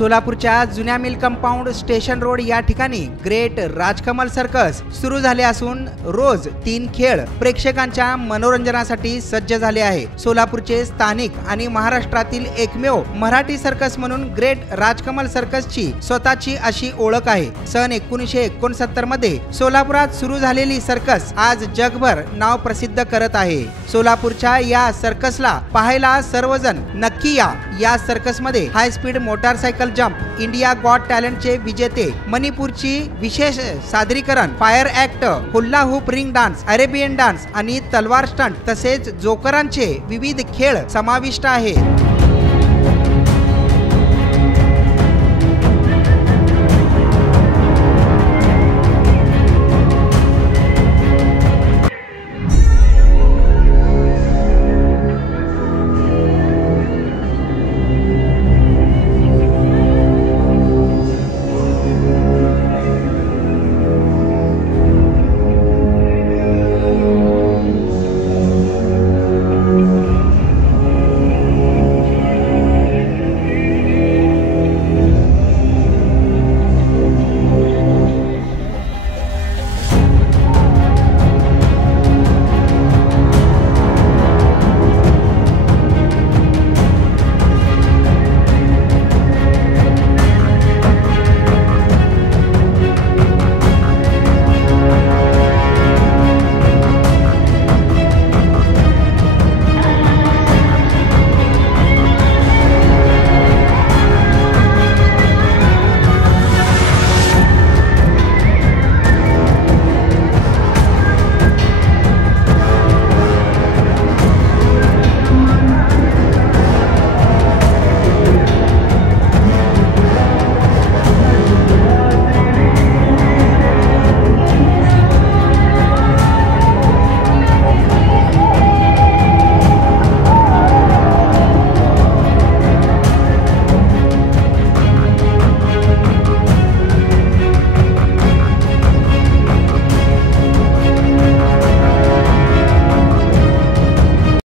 सोलापूरच्या जुन्या mill compound station road या ठिकाणी ग्रेट राजकमल सर्कस सुरू झाले असून रोज 3 खेळ प्रेक्षकांच्या मनोरंजनासाठी सज्ज झाले आहे। सोलापूरचे स्थानिक आणि महाराष्ट्रातील एकमेव मराठी सर्कस म्हणून ग्रेट राजकमल सर्कसची स्वतःची अशी ओळख आहे। सन 1969 मध्ये सोलापुरात सुरू झालेली सर्कस आज जगभर नाव प्रसिद्ध करत आहे। सोलापूरच्या या सर्कसला पाहायला सर्वजण नक्की या सर्कस मध्ये high speed motorcycle jump, India got टॅलेंटचे विजेते, मणिपूरची विशेष सादरीकरण, fire act, हुल्ला hoop ring dance, Arabian dance आणि तलवार स्टंट तसेच जोकरांचे विविध खेळ समाविष्ट आहेत।